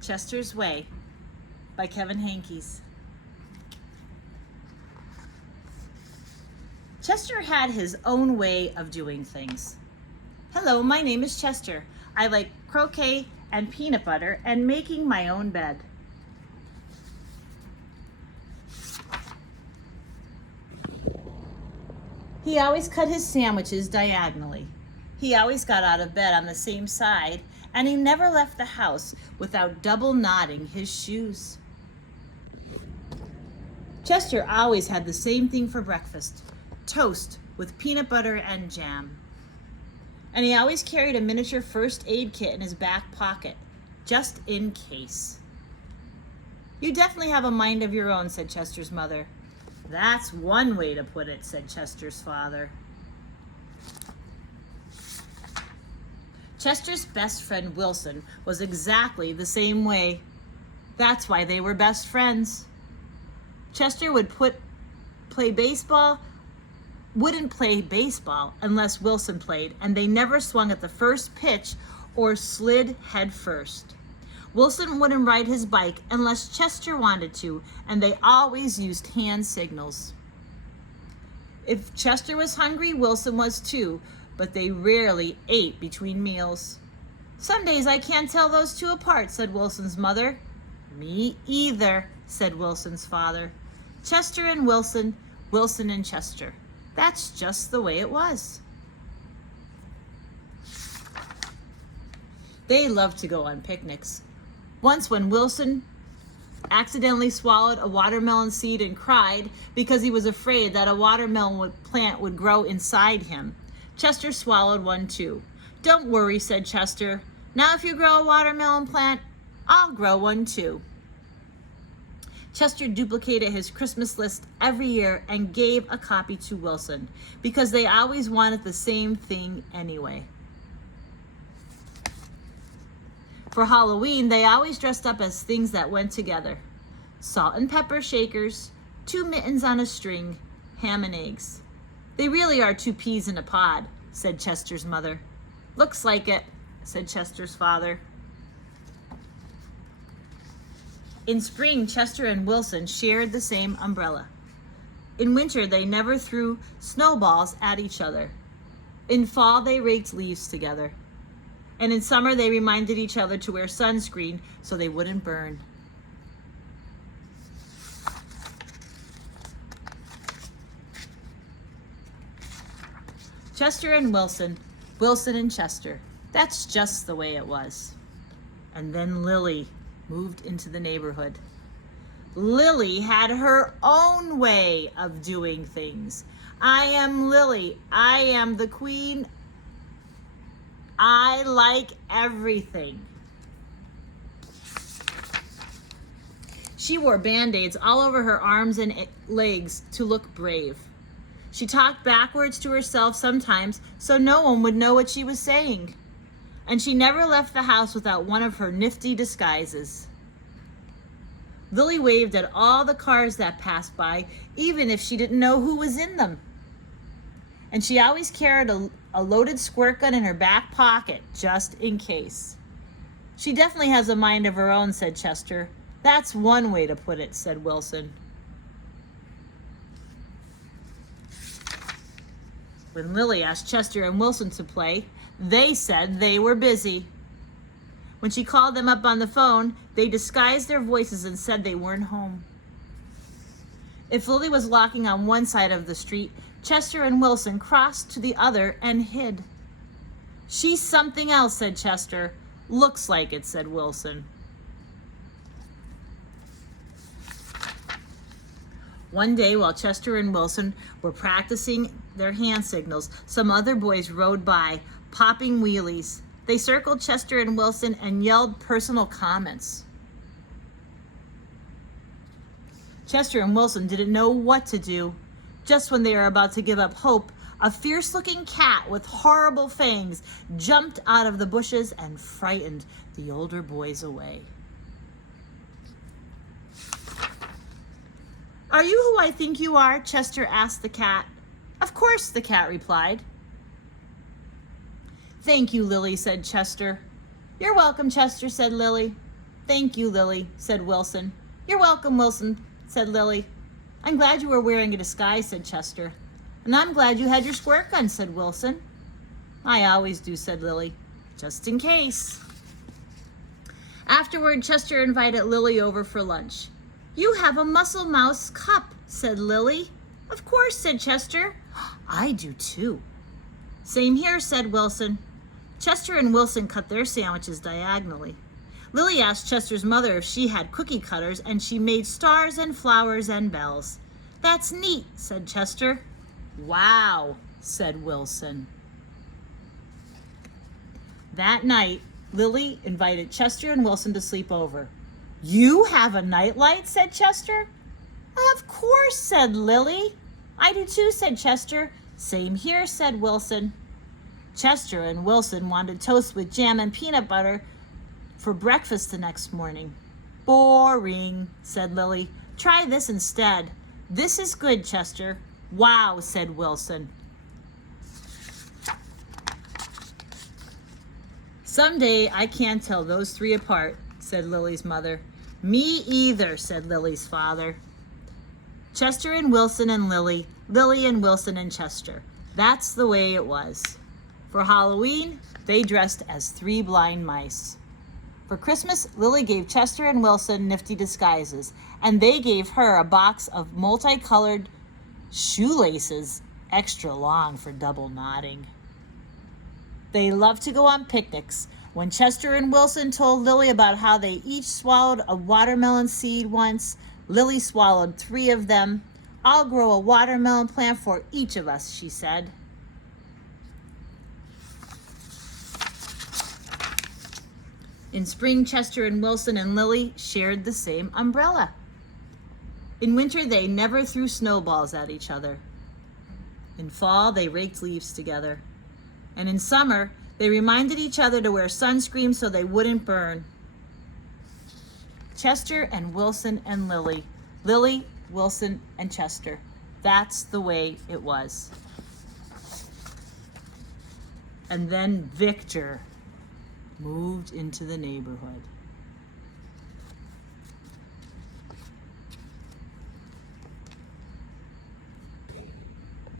Chester's Way by Kevin Henkes. Chester had his own way of doing things. Hello, my name is Chester. I like croquet and peanut butter and making my own bed. He always cut his sandwiches diagonally. He always got out of bed on the same side, and he never left the house without double knotting his shoes. Chester always had the same thing for breakfast, toast with peanut butter and jam. And he always carried a miniature first aid kit in his back pocket, just in case. You definitely have a mind of your own, said Chester's mother. That's one way to put it, said Chester's father. Chester's best friend Wilson was exactly the same way. That's why they were best friends. Chester wouldn't play baseball unless Wilson played, and they never swung at the first pitch or slid head first. Wilson wouldn't ride his bike unless Chester wanted to, and they always used hand signals. If Chester was hungry, Wilson was too, but they rarely ate between meals. Some days I can't tell those two apart, said Wilson's mother. Me either, said Wilson's father. Chester and Wilson, Wilson and Chester. That's just the way it was. They loved to go on picnics. Once when Wilson accidentally swallowed a watermelon seed and cried because he was afraid that a watermelon plant would grow inside him, Chester swallowed one too. Don't worry, said Chester. Now if you grow a watermelon plant, I'll grow one too. Chester duplicated his Christmas list every year and gave a copy to Wilson because they always wanted the same thing anyway. For Halloween, they always dressed up as things that went together. Salt and pepper shakers, 2 mittens on a string, ham and eggs. They really are 2 peas in a pod, said Chester's mother. Looks like it, said Chester's father. In spring, Chester and Wilson shared the same umbrella. In winter, they never threw snowballs at each other. In fall, they raked leaves together. And in summer, they reminded each other to wear sunscreen so they wouldn't burn. Chester and Wilson, Wilson and Chester. That's just the way it was. And then Lily moved into the neighborhood. Lily had her own way of doing things. I am Lily. I am the queen. I like everything. She wore Band-Aids all over her arms and legs to look brave. She talked backwards to herself sometimes so no one would know what she was saying. And she never left the house without one of her nifty disguises. Lily waved at all the cars that passed by, even if she didn't know who was in them. And she always carried a loaded squirt gun in her back pocket, just in case. She definitely has a mind of her own, said Chester. That's one way to put it, said Wilson. When Lily asked Chester and Wilson to play, they said they were busy. When she called them up on the phone, they disguised their voices and said they weren't home. If Lily was walking on one side of the street, Chester and Wilson crossed to the other and hid. She's something else, said Chester. Looks like it, said Wilson. One day, while Chester and Wilson were practicing their hand signals, some other boys rode by, popping wheelies. They circled Chester and Wilson and yelled personal comments. Chester and Wilson didn't know what to do. Just when they were about to give up hope, a fierce-looking cat with horrible fangs jumped out of the bushes and frightened the older boys away. Are you who I think you are? Chester asked the cat. Of course, the cat replied. Thank you, Lily, said Chester. You're welcome, Chester, said Lily. Thank you, Lily, said Wilson. You're welcome, Wilson, said Lily. I'm glad you were wearing a disguise, said Chester. And I'm glad you had your squirt gun, said Wilson. I always do, said Lily, just in case. Afterward, Chester invited Lily over for lunch. You have a Muscle Mouse cup, said Lily. Of course, said Chester. I do too. Same here, said Wilson. Chester and Wilson cut their sandwiches diagonally. Lily asked Chester's mother if she had cookie cutters, and she made stars and flowers and bells. That's neat, said Chester. Wow, said Wilson. That night, Lily invited Chester and Wilson to sleep over. You have a nightlight, said Chester. Of course, said Lily. I do too, said Chester. Same here, said Wilson. Chester and Wilson wanted toast with jam and peanut butter for breakfast the next morning. Boring, said Lily. Try this instead. This is good, Chester. Wow, said Wilson. Someday I can't tell those three apart, said Lily's mother. Me either, said Lily's father. Chester and Wilson and Lily, Lily and Wilson and Chester. That's the way it was. For Halloween, they dressed as three blind mice. For Christmas, Lily gave Chester and Wilson nifty disguises, and they gave her a box of multicolored shoelaces, extra long for double knotting. They loved to go on picnics. When Chester and Wilson told Lily about how they each swallowed a watermelon seed once, Lily swallowed 3 of them. I'll grow a watermelon plant for each of us, she said. In spring, Chester and Wilson and Lily shared the same umbrella. In winter, they never threw snowballs at each other. In fall, they raked leaves together. And in summer, they reminded each other to wear sunscreen so they wouldn't burn. Chester and Wilson and Lily. Lily, Wilson, and Chester. That's the way it was. And then Victor moved into the neighborhood.